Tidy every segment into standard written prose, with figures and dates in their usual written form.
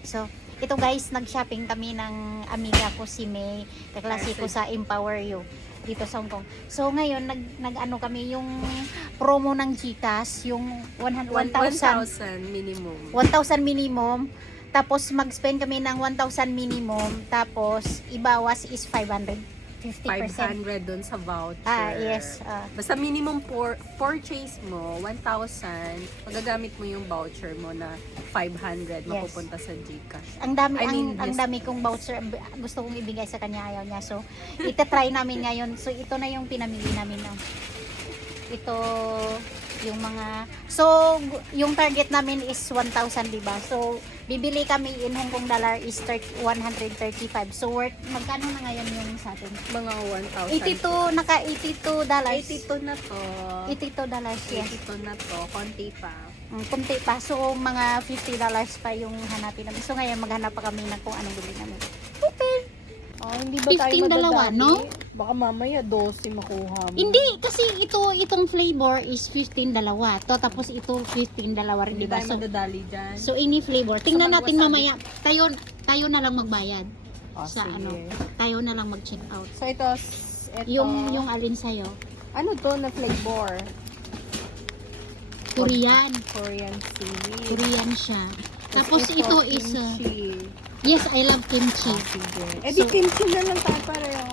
So, ito guys, nag-shopping kami ng amiga ko si May, kaklase ko sa Empower You dito sa Hong Kong. So ngayon nag-ano kami yung promo ng GCash, yung 1,000 minimum. 1,000 minimum. Tapos mag-spend kami ng 1,000 minimum, tapos ibawas is 550%. 500 doon sa voucher. Yes. Basta minimum purchase mo, 1,000, magagamit mo yung voucher mo na 500, mapupunta sa GCash. Ang dami ang dami kong voucher gusto kong ibigay sa kanya, ayaw niya. So, ita-try namin ngayon. So, ito na yung pinamili namin. No? Ito yung mga yung target namin is 1,000, diba? So, bibili kami in Hong Kong dollar is 135. So, worth magkano na ngayon yung sa atin? Mga 1,000. 82, naka $82. 82 na to. $82, yes. 82 na to, konti pa. Kunti pa. So, mga $50 pa yung hanapin namin. So, ngayon maghanap pa kami ng kung anong bili namin. Hindi ba tayo 15 dalawa, madadali? no? Baka mamaya 12 makuha mo. Hindi, kasi itong flavor is 15 dalawa. To, tapos ito 15 dalawa rin, Hindi diba? tayo madadali dyan. So, ini flavor. Tingnan So, natin mag-wasabi. mamaya. Tayo na lang magbayad. Sa sige. ano, tayo na lang mag-check out. So, ito Yung alin sa'yo? ano to na flavor? Korean. Korean seaweed. Korean siya. Tapos ito is, kimchi. yes, I love kimchi. Sige. So, Kimchi na lang tayo pareho.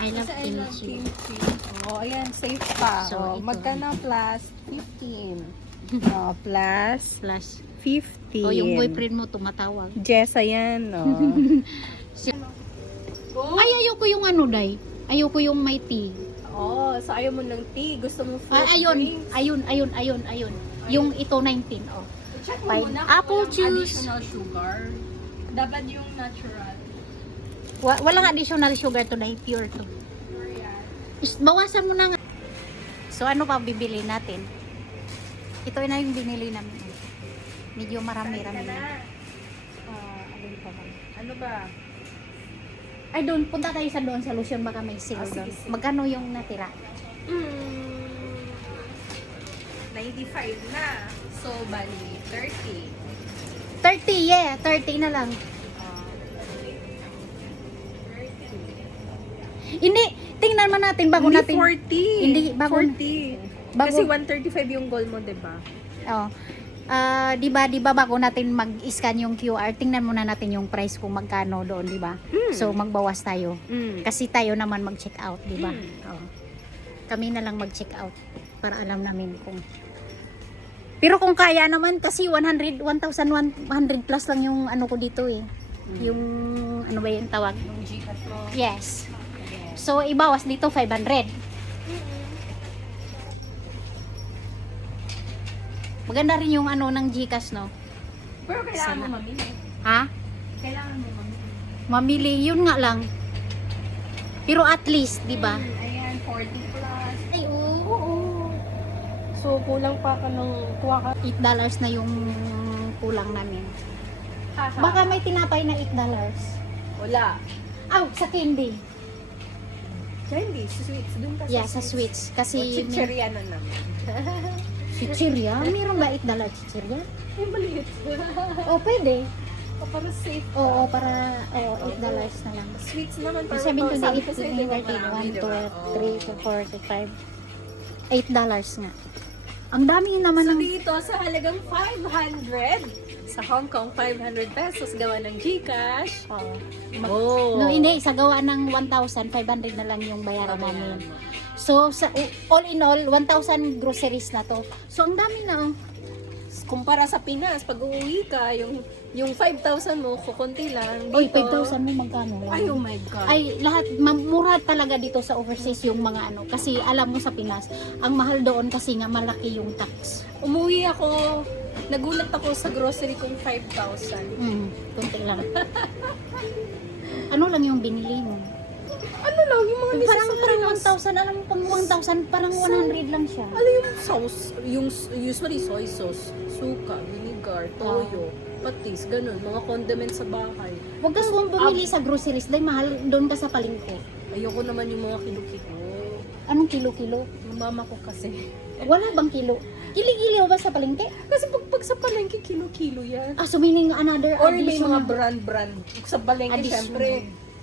I love Kasi I love kimchi. kimchi. Ayan, safe pa. So, ito. Magkano plus 15? Plus Plus. 50. Yung boyfriend mo tumatawag. Jess, ayan. Ay, ayoko yung ano, Day. Ayoko yung may tea. So ayaw mo ng tea. Gusto mo fruit Ayun. drinks? Yung ito 19, oh. Check mo Fine. muna Apple kung walang juice. additional sugar. Dapat yung natural. Walang additional sugar to, Day. Pure to. Bawasan mo na nga. So, ano pa bibili natin? Ito na yung binili namin. Medyo marami-rami na. Alin pa ba? Ano ba? Ay, doon. Punta tayo sa doon sa Lucian. Baka may sale Sige, doon. sige. Magkano yung natira? 95 na. So, bali, 30. 30, yeah. 30 na lang. 30. Hindi. Tingnan man natin bago Hindi natin. 40. Hindi, bago. 40. Bago. Kasi 135 yung goal mo, diba? Oh. Di ba bago natin mag-scan yung QR, tingnan muna natin yung price kung magkano doon, di ba? So magbawas tayo. Kasi tayo naman mag-check out, di ba? Oh. Kami na lang mag-check out para alam namin kung. Pero kung kaya naman kasi 1,100 plus lang yung ano ko dito eh. Yung ano ba yung tawag? Yung Gcash mo. Yes. So ibawas dito 500. Maganda rin yung ano ng GCash, no? Pero kailangan mo mamili. Ha? Kailangan mo mamili. Mamili, yun nga lang. Pero at least, di ba? Ayan, 40 plus. Ay, oo. So, kulang pa ka ng kuha ka. $8 na yung kulang namin. Baka may tinapay na $8. Wala. Aw, sa candy. Candy, sa sweets. Doon ka Yeah, sa sweets. Kasi chicheria na naman. chichirya? Mayroon ba $8 chichirya? Ay, maliit. O, pwede. Para safe. Oo, para $8 na lang. Sweets naman. 7 to 8, sabi kasi, di ba, 1, marami, 2, diba? 3, 4, 5. $8 nga. Ang dami naman So ng... dito sa halagang 500 sa Hong Kong, 500 pesos gawa ng GCash. Oo. Oh. No, hindi, sa gawa ng 1,500 na lang yung bayaran namin. So, sa all in all, 1,000 groceries na to. So, ang dami na, oh. Kumpara sa Pinas, pag uuwi ka, yung 5,000 mo, kukunti lang. Oy, Dito, 5,000 mo magkano? Ay, oh my God. Ay, lahat, mura talaga dito sa overseas yung mga ano. Kasi alam mo sa Pinas, ang mahal doon kasi nga malaki yung tax. Umuwi ako, nagulat ako sa grocery kong 5,000. Kunti lang. Ano lang yung binili mo? Ano lang, yung mga Parang necessary 1,000, alam mo pang 1,000, parang 100 lang siya. Ano yung sauce, yung usually soy sauce, suka, vinegar, toyo, patis, ganun, mga condiments sa bahay. Huwag ka bumili sa groceries, dahil mahal doon ka sa palengke. Ayoko naman yung mga kilo-kilo. Anong kilo-kilo? Yung mama ko kasi. Wala bang kilo? Gili-gili ba sa palengke? Kasi pag sa palengke, kilo-kilo yan. Ah, so meaning another Or may additional. mga brand. Sa palengke, Additional. syempre,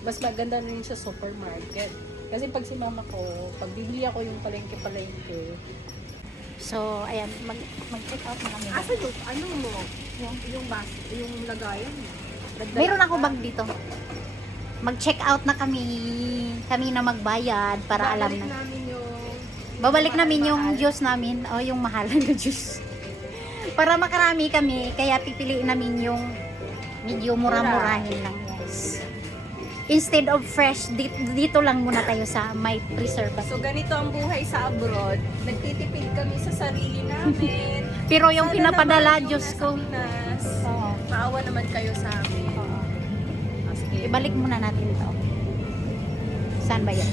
mas maganda rin sa supermarket. Kasi pag si mama ko, pag bibili ako yung palengke. So, ayan, mag-check out na kami. Asa yung, ano mo? Yung lagayan mo. Meron ako bag dito. Mag-check out na kami. Kami na magbayad para alam na. Babalik namin yung juice namin. O, yung mahalan na juice. Para makarami kami, kaya pipiliin namin yung medyo mura-murahin lang, guys. Instead of fresh, dito lang muna tayo sa may preservative. So, ganito ang buhay sa abroad. Nagtitipid kami sa sarili namin. Pero yung Sana pinapadala, naman yung Diyos nasa ko. Pinas, Oo. maawa naman kayo sa amin. Oo. Sige. Ibalik muna natin to. Saan ba yun?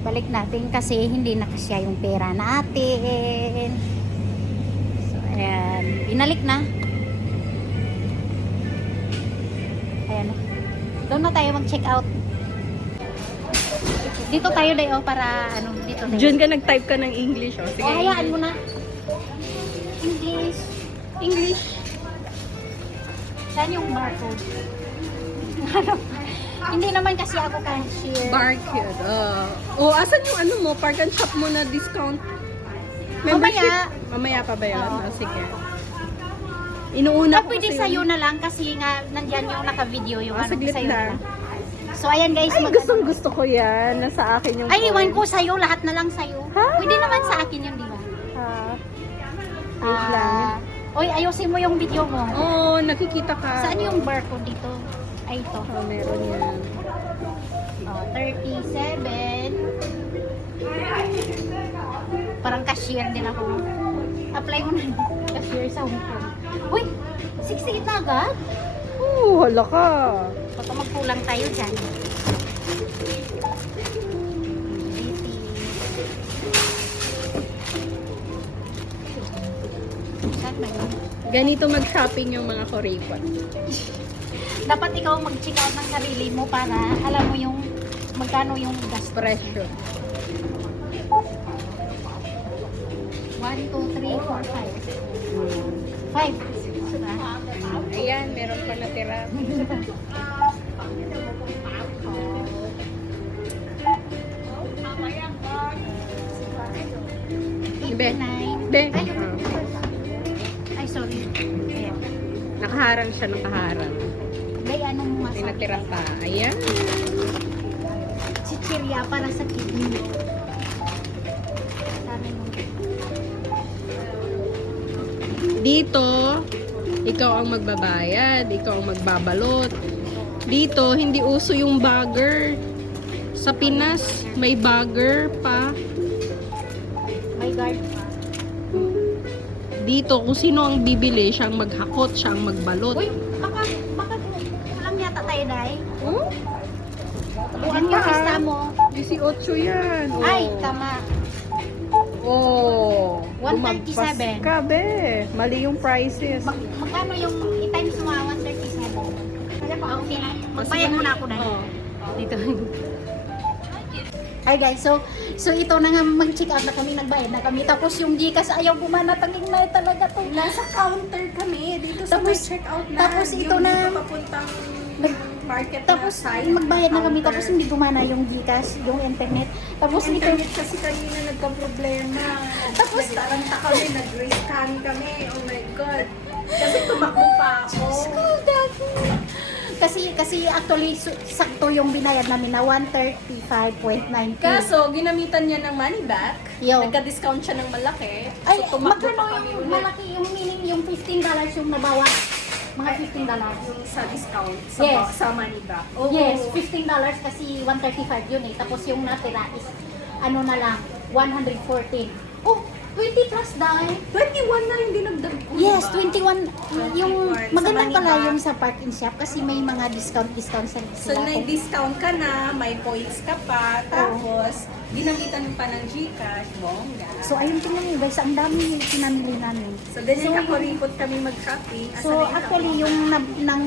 Balik natin kasi hindi na kasya yung pera natin. So, ayan. Binalik na. Ayan. Doon na tayo mag-check out. Dito tayo dayo para ano, dito tayo. Diyan ka nag-type ka ng English, oh. Sige. O, hayaan mo na. English. Saan yung barcode? Hindi naman kasi ako cashier. Barcode. Asan yung ano mo? Park and shop mo na discount? Mamaya. Mamaya pa ba yun? Oo. Sige. Inuuna ko Pwede kasi sa'yo na lang kasi nga nandyan yung naka-video yung ano saglit sa'yo lang. na. So ayan guys, Ay, gusto ko yan. Nasa akin yung Ay, iwan coin. ko sa'yo, lahat na lang sa'yo. Ha? Pwede naman sa akin yun, di ba? Wait lang. Oy, ayusin mo yung video mo. Oo, nakikita ka. Saan yung barcode dito? Ay, ito. Meron yan. 37. Parang cashier din ako. Apply mo na. Cashier sa Hong Kong. Uy, 68 na agad? Hala ka. Baka magkulang tayo dyan. Saan ba yun? Ganito mag-shopping yung mga Korean. Dapat ikaw mag-check out ng sarili mo para alam mo yung magkano yung gastos. Presyo. 1, 2, 3, 4, 5. 5. Ayan, meron pa natira. Be. 89. Be. Ay, ay, sorry. Ayan. Nakaharang siya, nakaharang. Bay, anong May masabi? natira pa. Ayan. Chichirya para sa kidney. Sabi mo. Dito, ikaw ang magbabayad, ikaw ang magbabalot. Dito, hindi uso yung bagger. Sa Pinas, may bagger pa. My God. Dito, kung sino ang bibili, siya ang maghakot, siya ang magbalot. Uy, baka kulang yata tayo, Day. Oh? Ano yung sista mo? 18 yan. Oh. Ay, tama. Oh. 137. Lumagpas ka, be. Mali yung prices. Magkano yung i-times mo 137? Okay na. Magbayad muna ako, Day. Oh. Dito. Hi guys, so ito na nga mag-check out na kami, nagbayad na kami. Tapos yung Gcash ayaw gumana, tanging na talaga to. Nasa counter kami dito sa Tapos- check out na. tapos ito yung na- dito papuntang market Tapos na side. magbayad na kami, counter. tapos hindi gumana yung Gcash, yung internet. Tapos ito, Internet kasi kanina nagka-problema. Tapos taranta kami, nag-rescan kami. Oh my God. Kasi tumakbo pa ako. kasi actually sakto yung binayad namin na 135.90. Kaso, ginamitan niya ng money back. Yo. Nagka-discount siya ng malaki. Ay, So, tumakbo magkano pa kami yung ulit. malaki, yung meaning yung $15 yung nabawas? Mga $15. Yung sa discount, sa, Yes. sa money back. Yes, $15 kasi 135 yun eh. Tapos yung natira is ano na lang, 114. Oh, 20 plus dahil. 21 na yung dinagdag ko. Yes, diba? 21. Yung 21 maganda sa pala Manila. yung sa park and shop kasi may mga discount sa So, sila. na-discount ka na, may points ka pa, tapos, ginamitan mo pa ng Gcash, bongga. So ayun tingnan niyo guys, ang dami pinamili namin. So, ganyan So, kakuripot kami mag-shopping. So actually yung magkano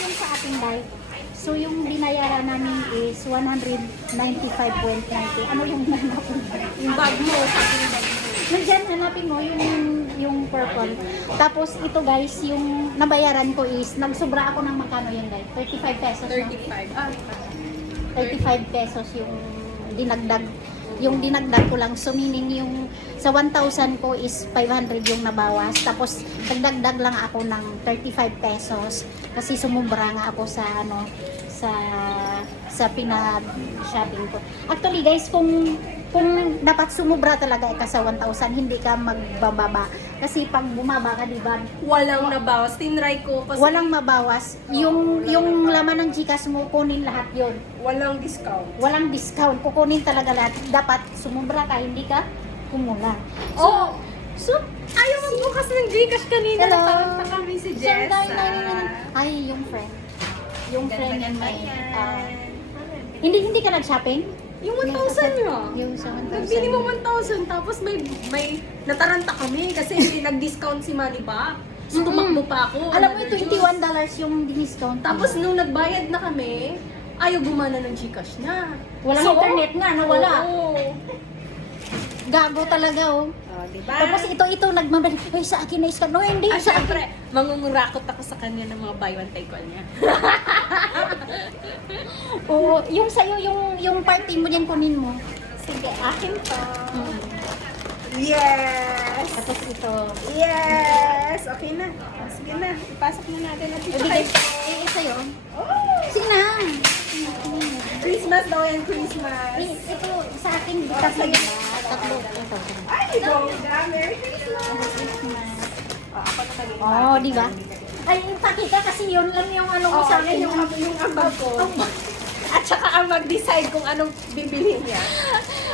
yung sa ating bike? So yung binayaran namin is 195.90. Ano yung nanapon? yung bag mo, sabi yung bag mo. Nandyan, hanapin mo yung purple. Tapos ito guys, yung nabayaran ko is, nagsobra ako ng magkano yan guys? 35 pesos. no? 35 pesos yung dinagdag ko lang. So meaning yung sa 1,000 ko is 500 yung nabawas. Tapos nagdagdag lang ako ng 35 pesos kasi sumubra nga ako sa sa pinag-shopping ko. Actually guys, kung dapat sumubra talaga ka sa 1,000, hindi ka magbababa. Kasi pag bumaba ka, di ba, Walang nabawas. Tinry ko kasi walang mabawas. Yung laman ng Gcash mo, kunin lahat yon. walang discount. Walang discount. Kukunin talaga lahat. Dapat sumubra ka, hindi ka kumula. Oh, so, ayaw magbukas ng Gcash kanina. Hello. Nataranta kami si Jessa. Ay, yung friend. Yung friend and may... hindi ka nag-shopping? Yung 1,000 nga. Yung sa 1,000. Nagbili mo 1,000 tapos may nataranta kami kasi nag-discount si Manipa. So tumakbo pa ako. Alam mo, another $21 yung discount. Tapos nung nagbayad na kami, ayaw gumana ng Gcash na. Walang internet nga, nawala. Oo. Gago talaga, oh. Oh, diba? Tapos ito nagmamali. Ay, sa akin na iskan. No, hindi. Ah, Sa akin. syempre, mangungurakot ako sa kanya ng mga buy one take one niya. Oo, yung sa'yo, yung party mo dyan, kunin mo. Sige, akin to. Hmm. Yes! Tapos ito. Yes! Okay na. Oh, sige na, ipasok na natin at ito. Ibigay sa'yo. Oh! Sige na. Christmas daw yan, Christmas. Ito, sa akin, tatlo yan. Tatlo. Ito. Ay, bongga! Merry Christmas! Oh, ako na kanina. Oh, di ba? Ay, pakita kasi yun lang yung ano mo Oh, sa akin. yan yung ambag ko. At saka ang mag-decide kung anong bibilhin niya.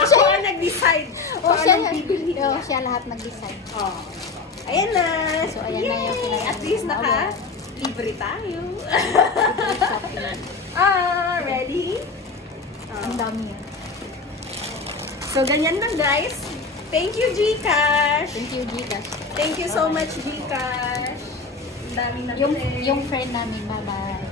Ako ang nag-decide Oh, kung siya, anong bibilhin niya. siya lahat nag-decide. Oh. Ayan na. So, ayan na yung Yay! kailangan. At least libre tayo. Ready? Ang dami yun. So, ganyan lang guys. Thank you, Gcash. Thank you, Gcash. Thank you so much, Gcash. Ang daming Yung nabili. friend namin, bye-bye.